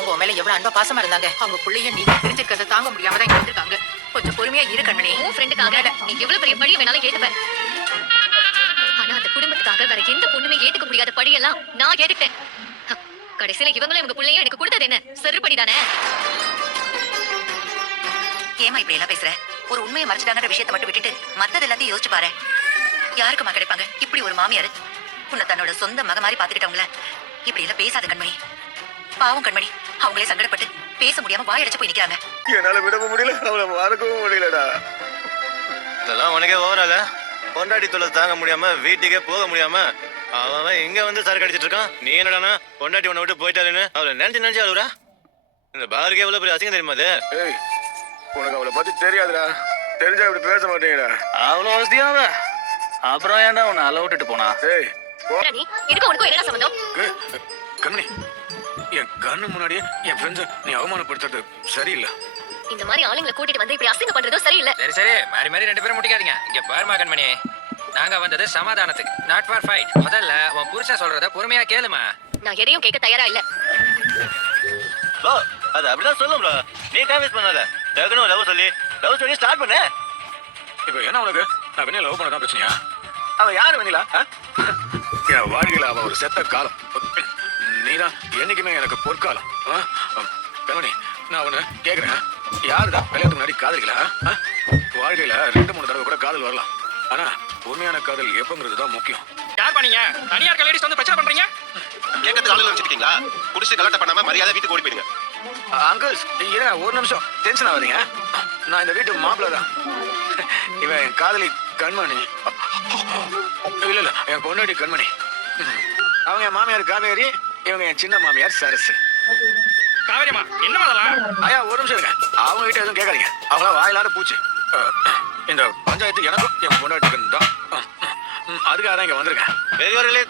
அவங்க உன் மேல எவ்வளவு அன்பா பாசமா இருந்தாங்க. அவங்க புள்ளைய நீ தெரிஞ்சிருக்கிறத தாங்க முடியாம தான் இங்க வந்திருக்காங்க. கொஞ்சம் பொறுமையா இரு கண்மணி. உன் ஃப்ரெண்டுக்காக நீ எவ்வளவு பெரிய பழிய வேணாலும் ஏத்துப்ப. ஆனா அந்த குடும்பத்துக்காக வேற எந்த பொண்ணுமே ஏத்துக்க முடியாத பழியெல்லாம் நான் ஏத்துக்கிட்டேன். கடைசியில இவங்களும் இவங்க பிள்ளைய எனக்கு கொடுத்தது என்ன செருப்படி தானே. ஏமா இப்படி எல்லாம் பேசுற? ஒரு உண்மையை மறைச்சிட்டாங்கன்ற விஷயத்தை மட்டும் விட்டுட்டு மத்தது எல்லாத்தையும் யோசிச்சு பாரு. யாருக்குமா கிடைப்பாங்க இப்படி ஒரு மாமியார்? உன்னை தன்னோட சொந்த மக மாதிரி பாத்துக்கிட்டவங்கள இப்படி எல்லாம் பேசாத கண்மணி. பாவம் கண்மணி, அவங்களே சங்கடப்பட்டு பேச முடியாம வாயடைச்சு போய் நிக்கிறாங்க. என்னால விடவும் முடியல, அவளை மறக்கவும் முடியலடா. இதெல்லாம் உனக்கே ஓவரால பொண்டாட்டி தொலை தாங்க முடியாம வீட்டுக்கே போக முடியாம அவன் இங்க வந்து சரக்கு அடிச்சிட்டு இருக்கான். நீ என்னடானா பொண்டாட்டி உன்னை விட்டு போயிட்டாருன்னு அவளை நினைச்சு அழுவுறா. இந்த பாருக்கு எவ்வளவு பெரிய அசிங்கம் தெரியுமா அது? ஏய், உனக்கு அவளை பத்தி தெரியாதுடா. தெரிஞ்சா இப்படி பேச மாட்டேங்கடா. அவ்வளவு வசதியாவ அப்புறம் ஏன்டா உன்னை அளவு விட்டுட்டு போனா? ஏய் நீ இதுக்கு உனக்கும் என்ன சம்பந்தம்? கண்மணி, என் கண்ணு முன்னாடியே என் ஃப்ரெண்ட்ஸ் நீ அவமானப்படுத்துறது சரியில்லை. இந்த மாதிரி ஆளுங்களை கூட்டிட்டு வந்து இப்படி அசிங்கம் பண்றதும் சரியில்லை. சரி சரி, மாறி ரெண்டு பேரும் முட்டிக்காதீங்க. இங்க பாருமா கண்மணி, நாங்க வந்தது சமாதானத்துக்கு, நாட் ஃபார் ஃபைட். முதல்ல உன் புருஷன் சொல்றத பொறுமையா கேளுமா. நான் எதையும் கேட்க தயாரா இல்ல. அது அப்படிதான் சொல்லும் ப்ரோ. நீ டைம் வேஸ்ட் பண்ணாத. டக்குனு லவ் சொல்லி ஸ்டார்ட் பண்ணு. இப்ப என்ன உனக்கு? நான் வெண்ணில லவ் பண்ணதான் பிரச்சனையா? அவ யாரு வெண்ணிலா? என் வாழ்க்கையில அவ ஒரு செத்த காலம். நீதான் என்னைக்குமே எனக்கு பொற்காலம். கண்மணி, நான் உன்னை கேக்குறேன், யாருதான் கல்யாணத்துக்கு முன்னாடி காதலிக்கல? வாழ்க்கையில 2-3 தடவை கூட காதல் வரலாம். ஆனா உண்மையான காதல் எப்பங்கிறது தான் முக்கியம். யார் பண்ணீங்க? தனியார் லேடிஸ் வந்து பிரச்சனை பண்றீங்க? கேட்கறதுக்கு ஆளுநர் வச்சிருக்கீங்களா? குடிச்சு கலாட்டம் பண்ணாம மரியாதை வீட்டுக்கு ஓடி போயிடுங்க. அங்கிள்ஸ், இருங்க ஒரு நிமிஷம், டென்ஷன் ஆகாதீங்க. நான் இந்த வீட்டு மாப்பிள்ள தான். இவன் என் காதலி கண்மணி. இல்ல என் பொண்டாட்டி கண்மணி. அவங்க என் மாமியார் காவேரி, இவங்க என் சின்ன மாமியார் சரசு. காவேரியம்மா, என்ன அதெல்லாம்? ஐயா ஒரு நிமிஷம் இருங்க, அவங்க கிட்ட எதுவும் கேட்காதீங்க. அவங்கள வாயிலாட பூச்சி. இந்த பஞ்சாயத்து எனக்கும் என் பொண்டாட்டிக்கு தான். அதுக்காக தான் இங்க வந்திருக்கேன். பெரியவர்களே